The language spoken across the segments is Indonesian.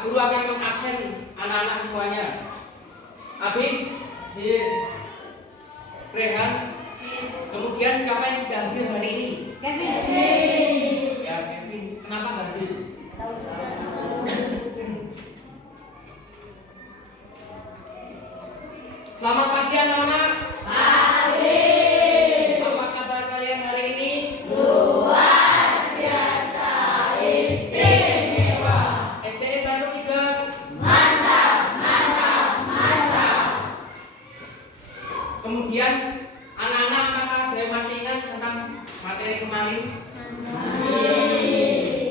Pak Guru akan mengabsen anak-anak semuanya. Abid, Rehan, kemudian siapa yang tidak hadir hari ini? Kevin. Ya, Kevin. Kenapa nggak hadir? Selamat pagi anak-anak. Pagi. Apa kabar kalian hari ini? Luar biasa istimewa. SDN Batu 3. Mantap, mantap, mantap. Kemudian anak-anak apakah ada yang masih ingat tentang materi kemarin?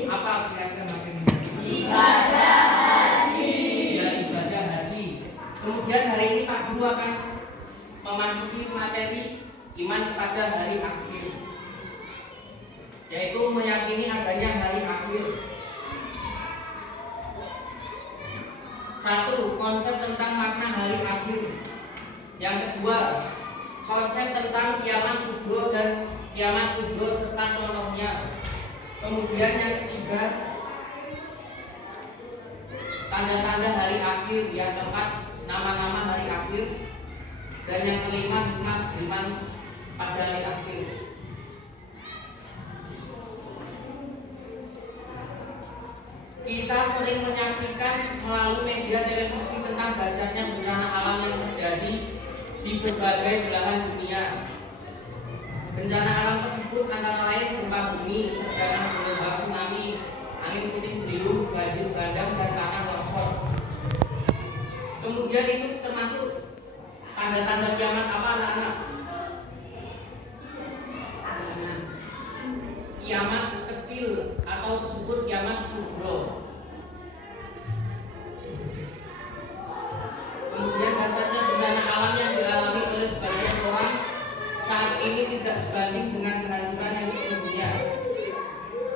Apa kira-kira materinya? Ibadah haji. Ya, ibadah haji. Kemudian hari ini Pak Guru akan memasuki materi iman pada hari akhir, yaitu meyakini adanya hari akhir. Satu, konsep tentang makna hari akhir. Yang kedua, konsep tentang kiamat sughra dan kiamat kubra serta contohnya. Kemudian yang ketiga, tanda-tanda hari akhir, yang keempat, nama-nama hari akhir, dan yang kelima, hikmah iman pada hari akhir. Kita sering menyaksikan melalui media televisi tentang dahsyatnya bencana alam yang terjadi di berbagai belahan dunia. Bencana alam tersebut antara lain gempa bumi, terjangan gelombang tsunami, angin puting beliung, banjir bandang, dan tanah longsor. Kemudian itu termasuk tanda-tanda kiamat apa anak-anak? Kiamat kecil atau disebut kiamat sughra. Kemudian dasarnya bencana alam yang dialami oleh sebagian orang saat ini tidak sebanding dengan kehancuran yang sesungguhnya.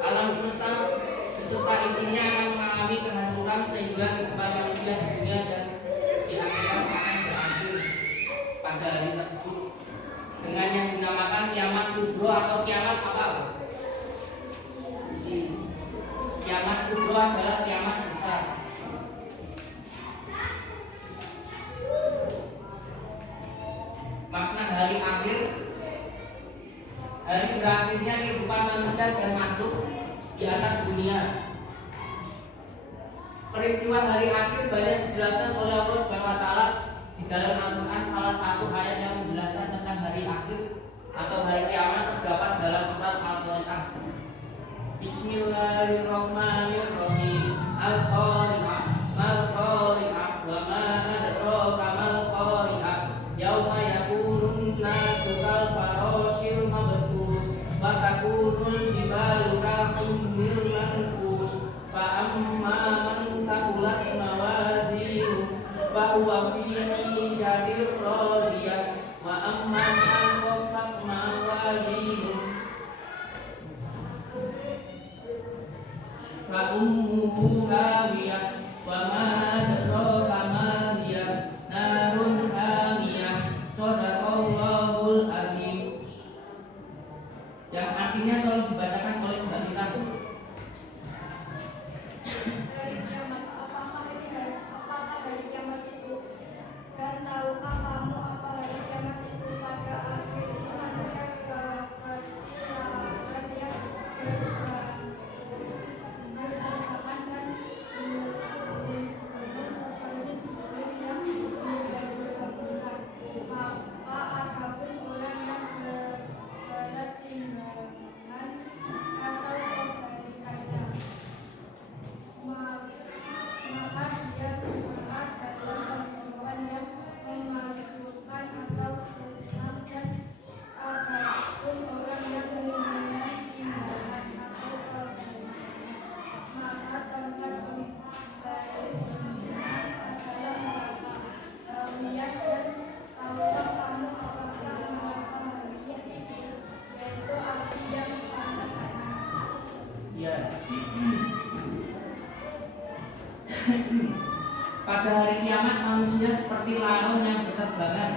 Alam semesta beserta isinya akan mengalami kehancuran sehingga kehidupan manusia di dunia dan di akhirat akan berakhir pada hari tersebut dengan yang dinamakan kiamat kubra atau kiamat apa? Kiamat kubra adalah kiamat besar. Makna hari akhir, hari berakhirnya kehidupan manusia dan makhluk di atas dunia. Peristiwa hari akhir banyak dijelaskan oleh Allah Subhanahu wa taala di dalam Al-Qur'an. Salah satu ayat yang menjelaskan tentang hari akhir atau hari kiamat terdapat dalam surat Al-Qari'ah. Bismillahirrahmanirrahim. Al-Qari'ah, mal-Qari'ah, wa ma adraka mal-Qari'ah. Yauma yakunun nasu kal farashil mabthus wa takunul jibalu ka'ihmil manfus fa amma man thaqulat mawazinuhu fa huwa fi 'ishatin radiyah wa amma man khaffat mawazinuhu fa ummuhu hawiyah wa ma adraka ma hiya narun hamiyah. Shadaqallahul azim. Yang artinya tolong dibacakan oleh Mbak Nita. Apakah hari kiamat itu? Dan tahukah kamu apa hari kiamat itu? Pada akhirnya manusia seperti lautan yang berterbangan dan gunung seperti bumi yang bergerak. Maka adapun orang yang berketinggalan atau kebalikannya, maka dia berdoa dalam kehidupan yang memasukkan atau senang, dan adapun orang yang menginginkan imbalan atau kebalikannya, maka tempat kembalinya adalah neraka. Hawiyah. Dan tahukah kamu apakah neraka hawiyah itu? Yaitu api yang sangat panas. Ya. Pada hari kiamat manusia seperti laron yang berterbangan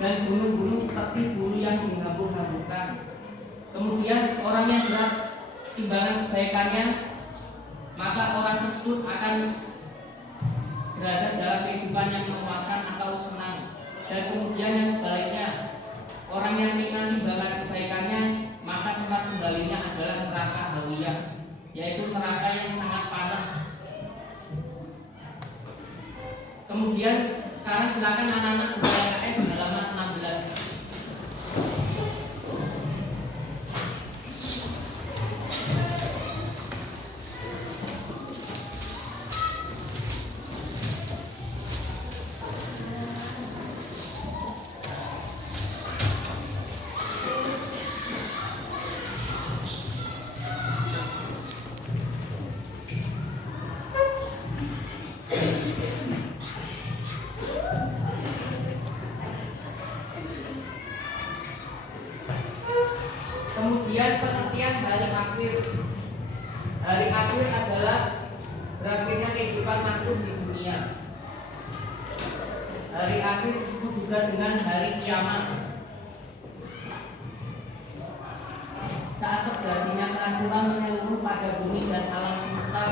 dan gunung-gunung seperti bulu yang dihambur-hamburkan. Kemudian orang yang berat timbangan kebaikannya, maka orang tersebut akan berada dalam kehidupan yang memuaskan atau senang. Dan kemudian yang sebaliknya, orang yang ringan timbangan kebaikannya, maka tempat kembalinya adalah neraka hawiyah, yaitu neraka yang sangat panas. Kemudian sekarang silakan anak-anak buka LKS halaman 16. Kemudian pengertian hari akhir. Hari akhir adalah berakhirnya kehidupan makhluk di dunia. Hari akhir disebut juga dengan hari kiamat. Saat terjadinya kehancuran menyeluruh pada bumi dan alam semesta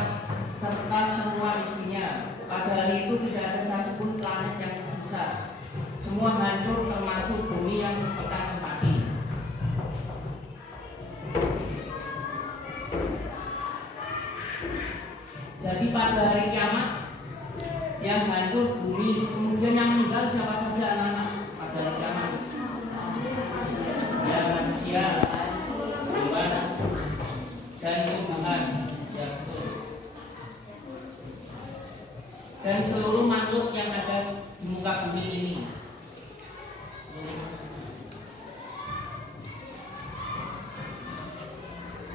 serta semua isinya. Pada hari itu tidak ada satupun planet yang tersisa. Semua hancur termasuk bumi yang kita tempati. Jadi pada hari kiamat yang hancur bumi, kemudian yang meninggal siapa saja anak-anak pada hari kiamat? Ya manusia, hewan, dan tumbuhan, ya betul. Dan seluruh makhluk yang ada di muka bumi ini.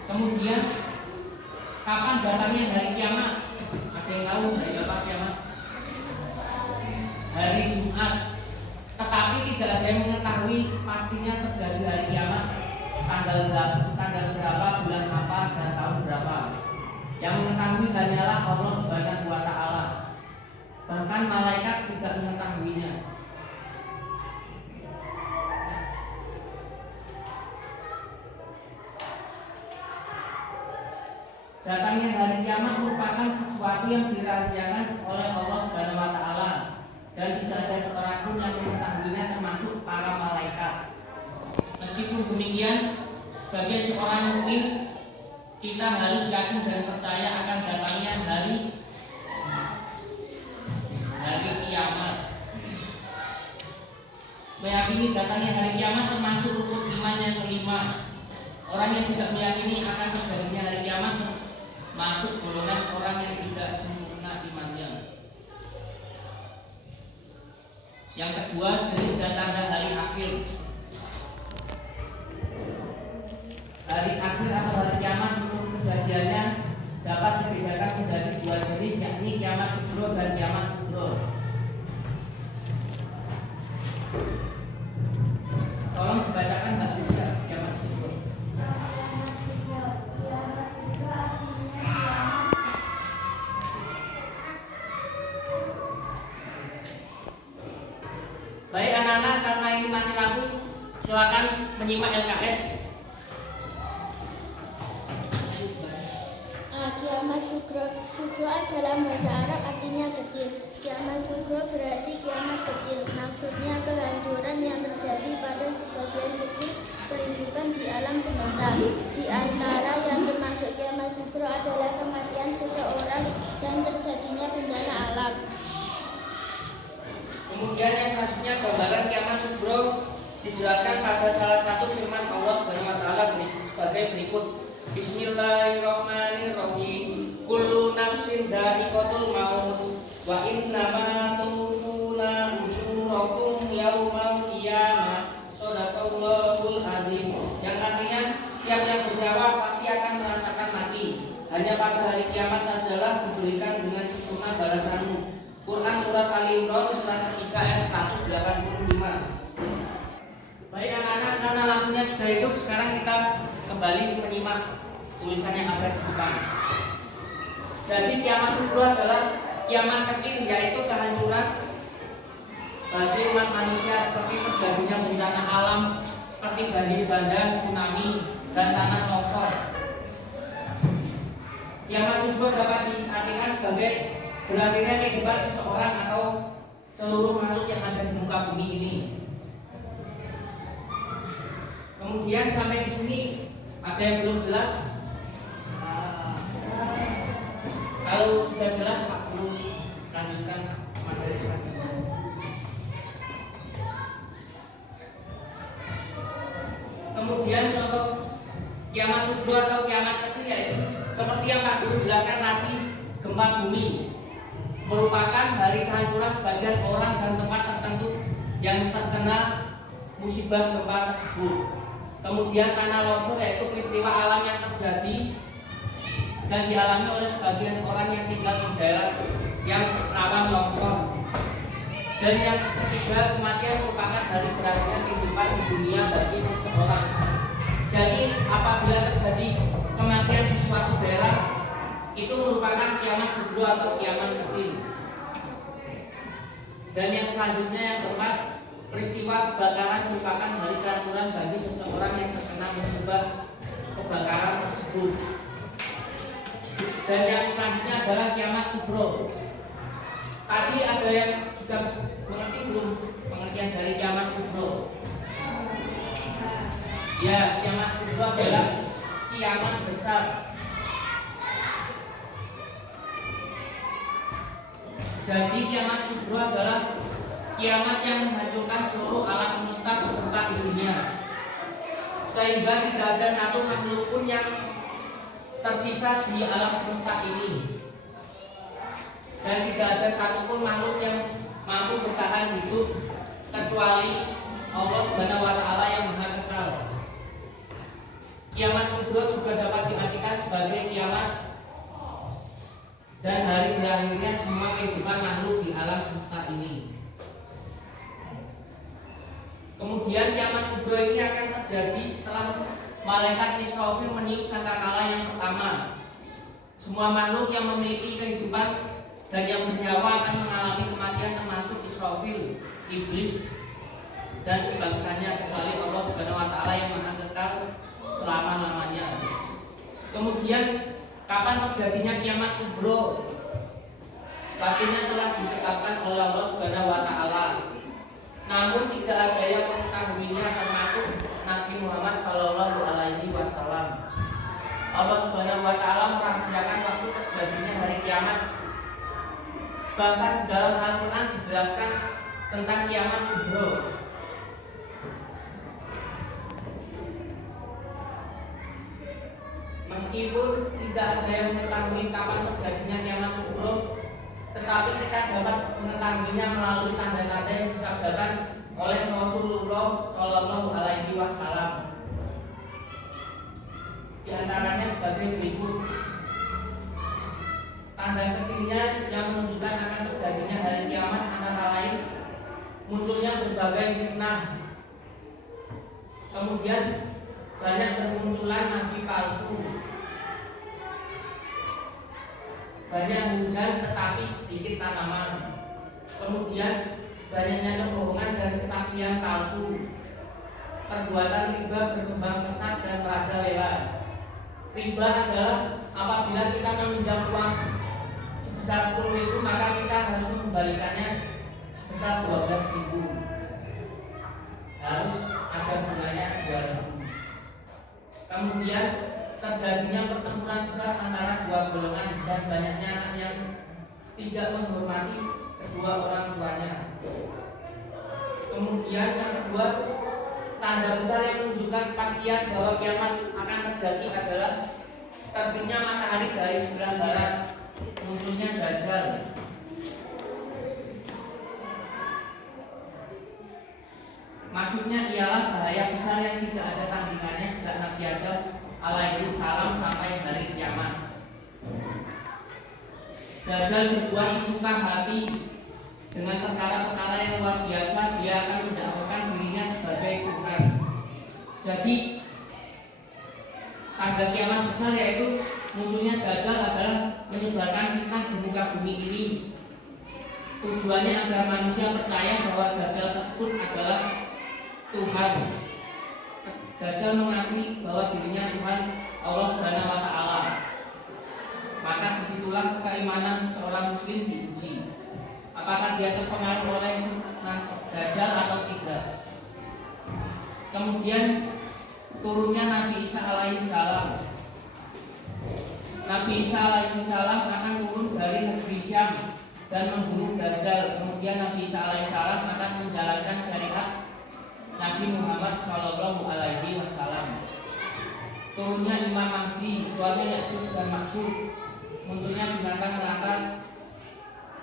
Kemudian kapan datangnya hari kiamat? Ada yang tahu hari apa kiamat? Hari Jumat. Tetapi tidak ada yang mengetahui pastinya terjadi hari kiamat tanggal berapa, bulan apa, dan tahun berapa. Yang mengetahui hanyalah Allah Subhanahu wa Ta'ala. Bahkan malaikat tidak mengetahuinya. Datangnya hari kiamat merupakan sesuatu yang dirahasiakan oleh Allah Subhanahu wa Ta'ala, dan tidak ada seorang pun yang mengetahuinya termasuk para malaikat. Meskipun demikian, sebagai seorang mukmin kita harus yakin dan percaya akan datangnya hari kiamat. Meyakini datangnya hari kiamat termasuk rukun iman yang kelima. Orang yang tidak meyakini akan terjadinya hari kiamat masuk golongan orang yang tidak sempurna imannya. Yang kedua, jenis dan tanda hari akhir. Hari akhir atau hari kiamat menurut kejadiannya dapat dibedakan menjadi dua jenis, yakni kiamat sugro dan kiamat kubro. Tolong dibacakan Mbak Lisya kiamat sugro. Baik anak-anak, karena ini mati lampu, silakan menyimak LKS. Kiamat sugro adalah bahasa Arab, artinya kecil. Kiamat sugro berarti kiamat kecil. Maksudnya kehancuran yang terjadi pada sebagian kecil kehidupan di alam semesta. Di antara yang termasuk kiamat sugro adalah kematian seseorang dan terjadinya bencana alam. Kemudian yang selanjutnya gambaran kiamat sugro dijelaskan pada salah satu firman Allah Subhanahu wa Ta'ala sebagai berikut. Bismillahirrahmanirrahim. Kullu nafsin dha'iqatul maut wa innama tuwafuna ujurakum yaumal qiyamah. Shadaqallahul azim. Yang artinya setiap yang bernyawa pasti akan merasakan mati. Hanya pada hari kiamat sajalah diberikan dengan sempurna balasanmu. Quran surat Ali Imran surat ketiga ayat 185. Baik anak-anak, karena lampunya sudah hidup, sekarang kita kembali menyimak tulisan yang ada di depan. Jadi kiamat sugro adalah kiamat kecil, yaitu kehancuran bagi umat manusia seperti terjadinya bencana alam seperti banjir bandang, tsunami, dan tanah longsor. Kiamat sugro dapat diartikan sebagai berakhirnya kehidupan seseorang atau seluruh makhluk yang ada di muka bumi ini. Kemudian sampai di sini ada yang belum jelas? Kalau sudah jelas, Pak Guru lanjutkan materi selanjutnya. Kemudian contoh kiamat subuh atau kiamat kecil yaitu seperti yang Pak Guru jelaskan tadi, gempa bumi merupakan hari kehancuran sebagian orang dan tempat tertentu yang terkena musibah gempa tersebut. Kemudian tanah longsor yaitu peristiwa alam yang terjadi dan dialami oleh sebagian orang yang tinggal di daerah yang rawan longsor. Dan yang ketiga, kematian merupakan hari berakhirnya kehidupan di dunia bagi seseorang. Jadi apabila terjadi kematian di suatu daerah, itu merupakan kiamat subuh atau kiamat kecil. Dan yang selanjutnya yang keempat, peristiwa kebakaran merupakan hari kehancuran bagi seseorang yang terkena musibah kebakaran tersebut. Dan yang selanjutnya adalah kiamat kubro. Tadi ada yang sudah mengerti belum pengertian dari kiamat kubro? Ya, kiamat kubro adalah kiamat besar. Jadi kiamat kubro adalah kiamat yang menghancurkan seluruh alam semesta beserta isinya, sehingga tidak ada satu makhluk pun yang tersisa di alam semesta ini, dan tidak ada satupun makhluk yang mampu bertahan hidup kecuali Allah Subhanahu wa Ta'ala yang Maha Kekal. Kiamat kubro juga dapat diartikan sebagai kiamat dan hari berakhirnya semua kehidupan makhluk di alam semesta ini. Kemudian kiamat kubro ini akan terjadi setelah malaikat Israfil meniup sangkakala yang pertama. Semua makhluk yang memiliki kehidupan dan yang bernyawa akan mengalami kematian, termasuk Israfil, iblis, dan sebangsanya, kecuali Allah Subhanahu wa Ta'ala yang Maha Kekal selama-lamanya. Kemudian kapan terjadinya kiamat kubro? Waktunya telah ditetapkan oleh Allah Subhanahu wa Ta'ala. Namun tidak ada yang mengetahuinya termasuk Nabi Muhammad Shallallahu Alaihi Wasallam. Allah Subhanahu Wa Taala merahasiakan waktu terjadinya hari kiamat. Bahkan di dalam Al-Quran dijelaskan tentang kiamat kubro. Meskipun tidak ada yang mengetahui kapan terjadinya kiamat kubro, tetapi kita dapat mengetahuinya melalui tanda-tanda yang disabdakan oleh Rasulullah Shallallahu Alaihi Wasallam. Di antaranya sebagai berikut. Tanda kecilnya yang menunjukkan akan terjadinya hari kiamat antara lain munculnya berbagai fitnah, kemudian banyak bermunculan nabi palsu, banyak hujan tetapi sedikit tanaman, kemudian banyaknya kebohongan dan kesaksian palsu, perbuatan riba berkembang pesat dan merajalela. Riba adalah apabila kita meminjam uang sebesar 10.000 maka kita harus mengembalikannya sebesar 12.000. Harus ada bunganya 2.000. Kemudian terjadinya pertempuran besar antara dua golongan dan banyaknya anak yang tidak menghormati kedua orang tuanya. Kemudian yang kedua, tanda besar yang menunjukkan kepastian bahwa kiamat akan terjadi adalah terbitnya matahari dari sebelah barat, munculnya Dajjal. Maksudnya ialah bahaya besar yang tidak ada tandingannya sejak Nabi Adam alaihi salam sampai hari kiamat. Dajjal berbuat sesuka hati dengan perkara-perkara yang luar biasa. Dia akan mendakwakan dirinya sebagai Tuhan. Jadi tanda kiamat besar yaitu munculnya Dajjal adalah menyebarkan fitnah di muka bumi ini. Tujuannya agar manusia percaya bahwa Dajjal tersebut adalah Tuhan. Dajjal mengakui bahwa dirinya Tuhan Allah Subhanahu wa Ta'ala. maka disitulah keimanan seorang muslim diuji. Apakah dia terpengaruh oleh Dajjal atau tidak. Kemudian turunnya Nabi Isa alaihissalam. Nabi Isa alaihissalam akan turun dari negeri Syam dan membunuh Dajjal. Kemudian Nabi Isa alaihissalam akan menjalankan syariat Nabi Muhammad Shallallahu Alaihi Wasallam. Turunnya Imam Mahdi, keluarnya Ya'juj dan Ma'juj, munculnya binatang melata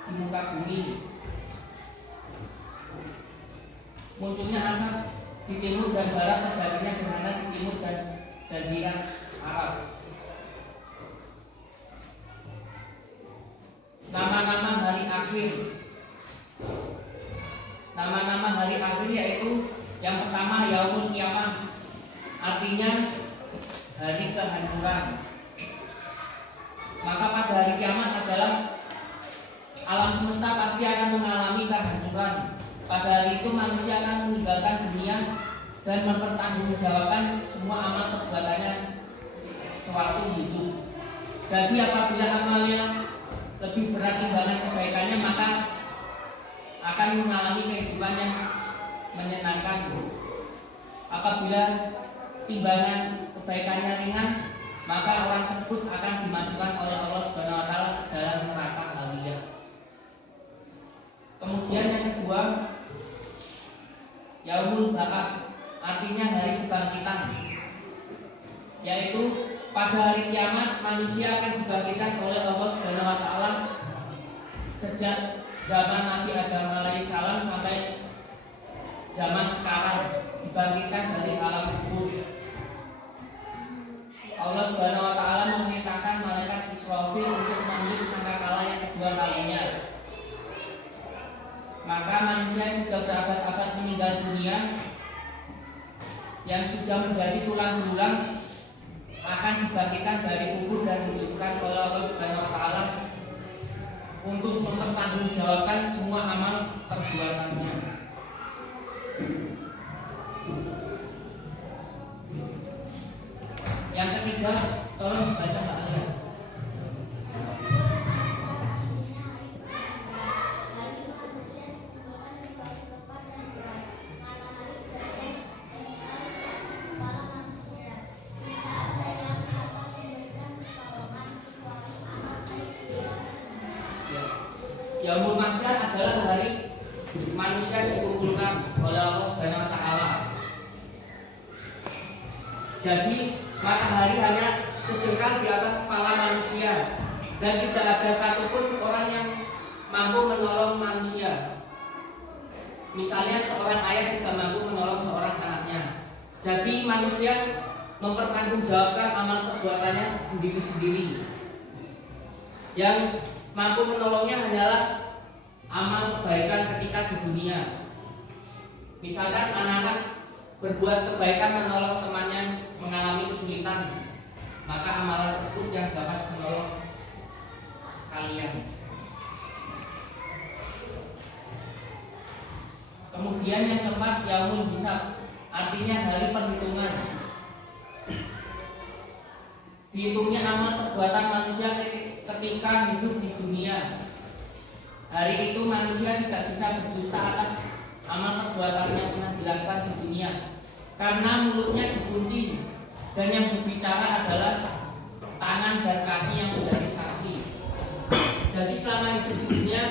di muka bumi, munculnya asap di timur dan barat, terjadinya gerhana di timur dan jazirah Arab. Nama-nama hari akhir. Nama-nama hari akhir yaitu yang pertama Yaumul Qiyamah, artinya hari kehancuran. Maka pada hari kiamat adalah alam semesta pasti akan mengalami kehancuran. Pada hari itu manusia akan meninggalkan dunia dan mempertanggungjawabkan semua amal perbuatannya sewaktu hidup. Jadi apabila amalnya lebih berat timbangan kebaikannya, maka akan mengalami kehidupan yang menyenangkan. Apabila timbangan kebaikannya ringan, maka orang tersebut akan dimasukkan oleh Allah Subhanahu wa taala dalam neraka Hawiyah. Kemudian yang kedua, Yaumul Ba'ats, artinya hari kebangkitan, yaitu pada hari kiamat manusia akan dibangkitkan oleh Allah Subhanahu wa taala sejak zaman Nabi Adam alaihissalam sampai zaman sekarang, dibangkitkan dari alam kubur. Allah Subhanahu wa taala memerintahkan malaikat Israfil untuk meniup sangkakala yang kedua kalinya. Maka manusia yang sudah berabad-abad meninggal dunia, yang sudah menjadi tulang belulang, akan dibangkitkan dari kubur dan dihidupkan oleh Allah Subhanahu wa taala untuk mempertanggungjawabkan semua amal perbuatannya. Yang ketiga, tolong baca Mbak Alia. Yaumul Mahsyar adalah hari manusia dikumpulkan oleh Allah Subhanahu wa taala. Jadi matahari hanya sejengkal di atas kepala manusia dan tidak ada satupun orang yang mampu menolong manusia. Misalnya seorang ayah tidak mampu menolong seorang anaknya. Jadi manusia mempertanggungjawabkan amal perbuatannya sendiri-sendiri. Yang mampu menolongnya hanyalah amal kebaikan ketika di dunia. Misalkan anak-anak berbuat kebaikan menolong temannya mengalami kesulitan, maka amalan tersebut yang dapat menolong kalian. Kemudian yang keempat, Yaumul Hisab, artinya hari perhitungan. Dihitungnya amal perbuatan manusia ketika hidup di dunia. Hari itu manusia tidak bisa berdusta atas amal perbuatan yang pernah dilakukan di dunia, karena mulutnya dikunci dan yang berbicara adalah tangan dan kaki yang menjadi saksi. Jadi selama hidup di dunia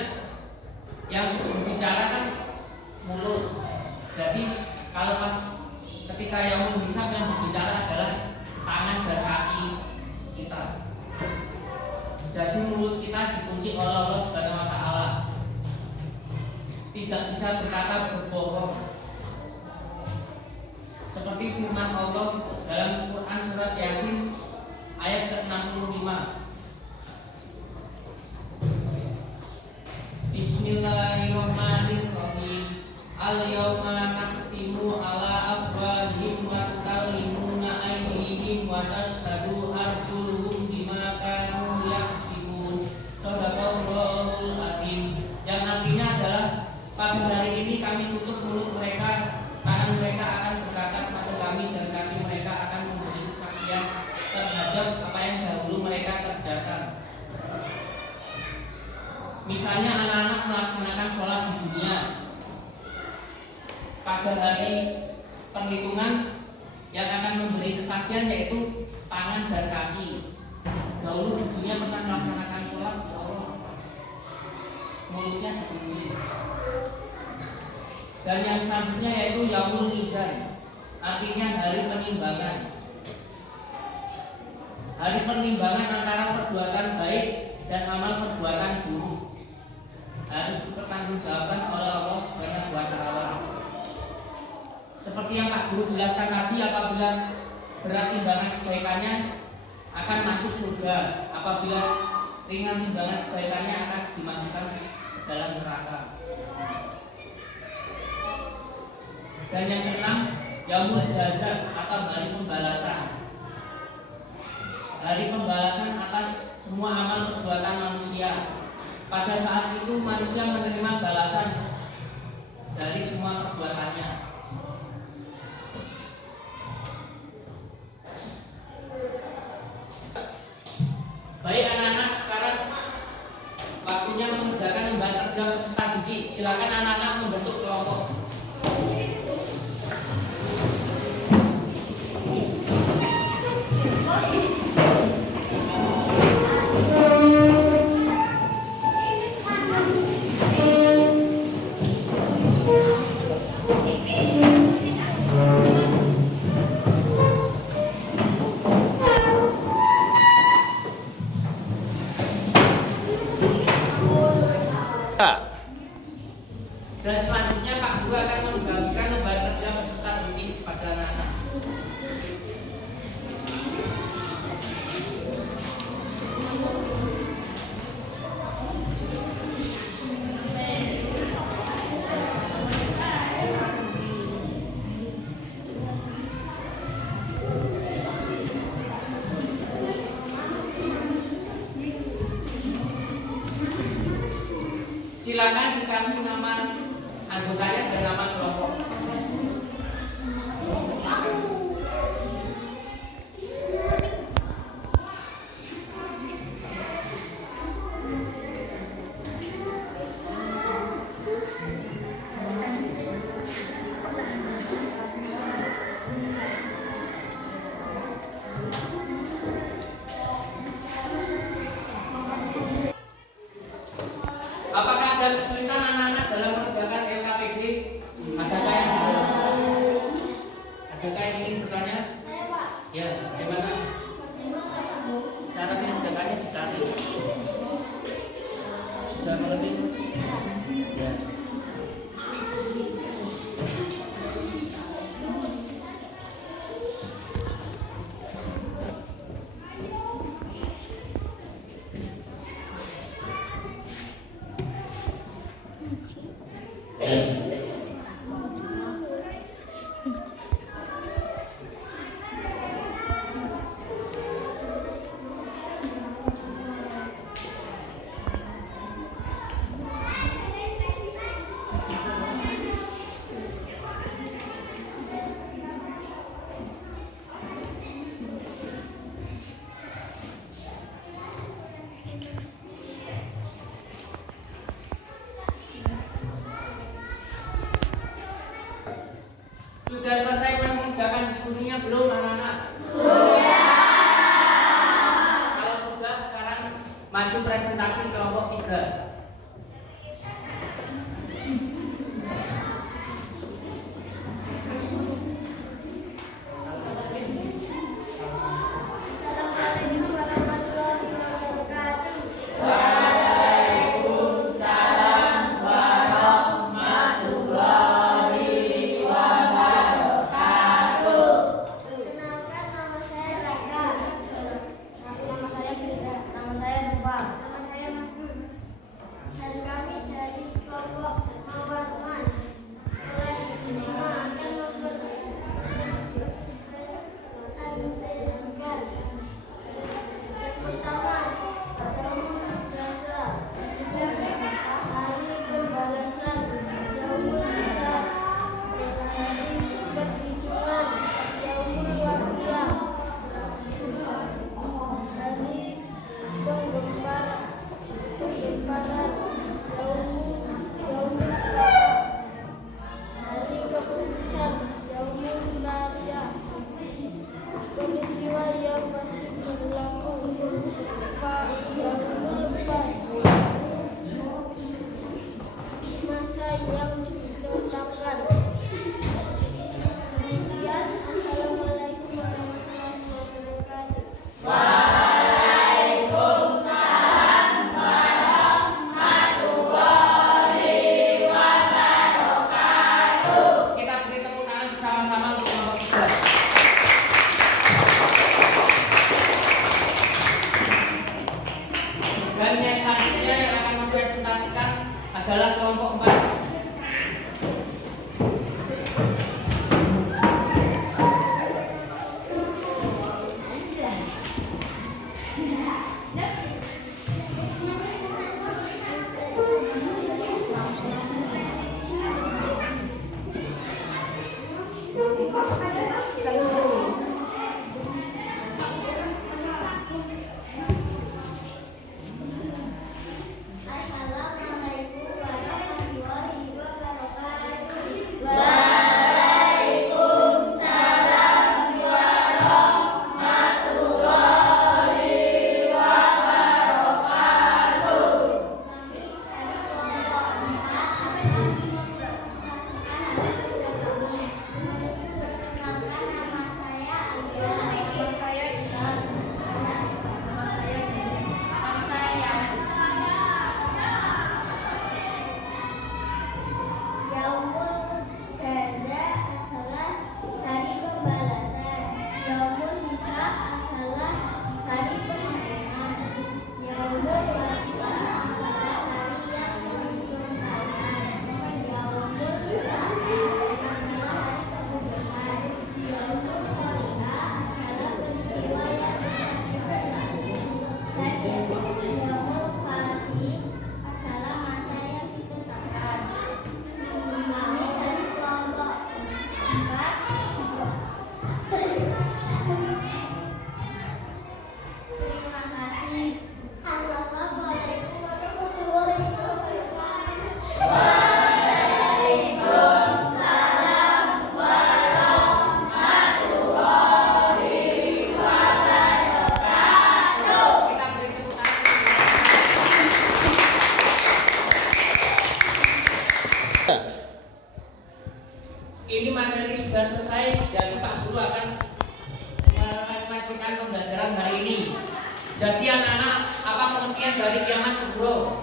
yang berbicara kan mulut. Jadi kalau pas ketika Yaumul Hisab yang berbicara adalah tangan dan kaki kita. Jadi mulut kita dikunci oleh Allah Subhanahu wa taala. Tidak bisa berkata berbohong. Seperti firman Allah dalam Quran surat Yasin ayat ke-65. Bismillahirrahmanirrahim. Al-yawma nakhtimu ala afwahihim wa tukallimuna aydihim wa tashhadu arjuluhum bima kanu yaksibun. Shadaqallahul azim. Yang artinya adalah pada hari ini kami tutup mulut mereka, tangan mereka akan berkata kepada kami dan kaki mereka akan memberi kesaksian terhadap apa yang dahulu mereka kerjakan. Misalnya anak-anak melaksanakan sholat di dunia pada hari perhitungan yang akan memberi kesaksian yaitu tangan dan kaki. Dahulu di dunia pernah melaksanakan sholat, ya Allah, mulutnya dikunci. Dan yang selanjutnya yaitu yaumul mizan, artinya hari penimbangan. Hari penimbangan antara perbuatan baik dan amal perbuatan buruk harus dipertanggungjawabkan oleh Allah Subhanahu wa Ta'ala. Seperti yang Pak Guru jelaskan tadi, apabila berat timbangan kebaikannya akan masuk surga, apabila ringan timbangan kebaikannya akan dimasukkan ke dalam neraka. Dan yang keenam, yaumul jaza atau hari pembalasan. Hari pembalasan atas semua amal perbuatan manusia. Pada saat itu manusia menerima balasan dari semua perbuatannya. Baik anak-anak, sekarang waktunya mengerjakan lembar kerja peserta didik. Silakan anak-anak membentuk kelompok. Dan selanjutnya Pak Guru akan membagikan lembar kerja peserta didik pada anak-anak. Silakan dikasih nama anggotanya dan nama kelompok. Apakah ada kesulitan anak-anak dalam mengerjakan LKPD? Adakah yang ingin bertanya? Ya, bagaimana? Cara mengerjakannya ditarik. Sudah mengerti? Ya. Sudah selesai mengerjakan diskusinya belum anak-anak? Sudah. Kalau sudah, sekarang maju presentasi kelompok 3. adalah kelompok 4. Assalamualaikum warahmatullahi wabarakatuh. Kami dari kelompok 4 akan mempresentasikan hasil kerja kami. Perkenalkan, nama saya Alia. Nama saya Intan. Nama saya Dini. Nama saya Yana. Yaumul Jaza adalah hari pembalasan. Yaumul Hisab adalah hari perhitungan. Yaumul Waqiah adalah hari yang menguntungkan. Yaumul Sa'ad adalah hari kemudahan. Yaumul Qari'ah adalah peristiwa yang pasti berlaku. Dan Yaumul Fasih adalah masa yang ditetapkan. Kami dari kelompok 4. Terima kasih. Assalamualaikum warahmatullahi wabarakatuh. Kita beri tepuk tangan. Ini materi sudah selesai, dan Pak Guru akan merefleksikan pembelajaran hari ini. Jadi anak-anak, apa pengertian dari kiamat kubro?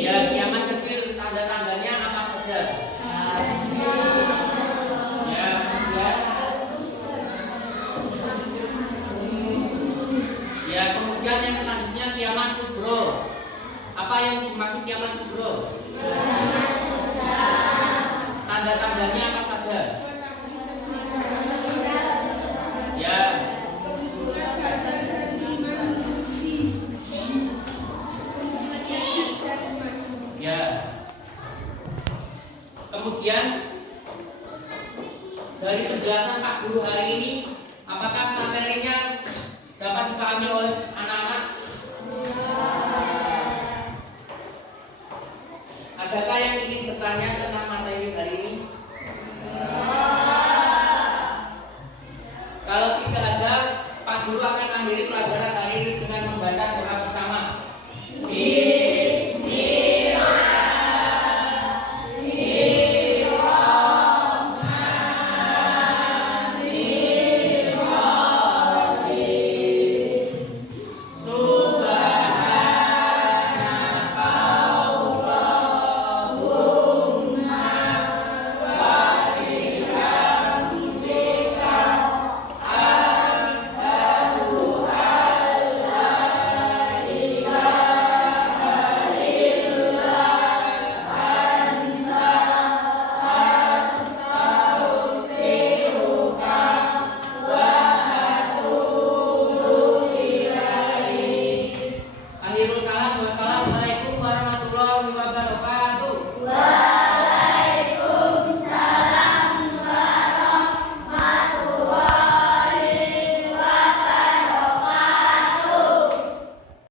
Ya, kiamat kecil, tanda-tandanya apa saja? Ya, ya, kemudian yang selanjutnya kiamat kubro. Apa yang dimaksud kiamat kubro? Tanda-tandanya apa saja? Ya. Ya. Kemudian dari penjelasan Pak Guru hari ini, apakah materinya dapat dipahami oleh anak-anak? Adakah yang ingin bertanya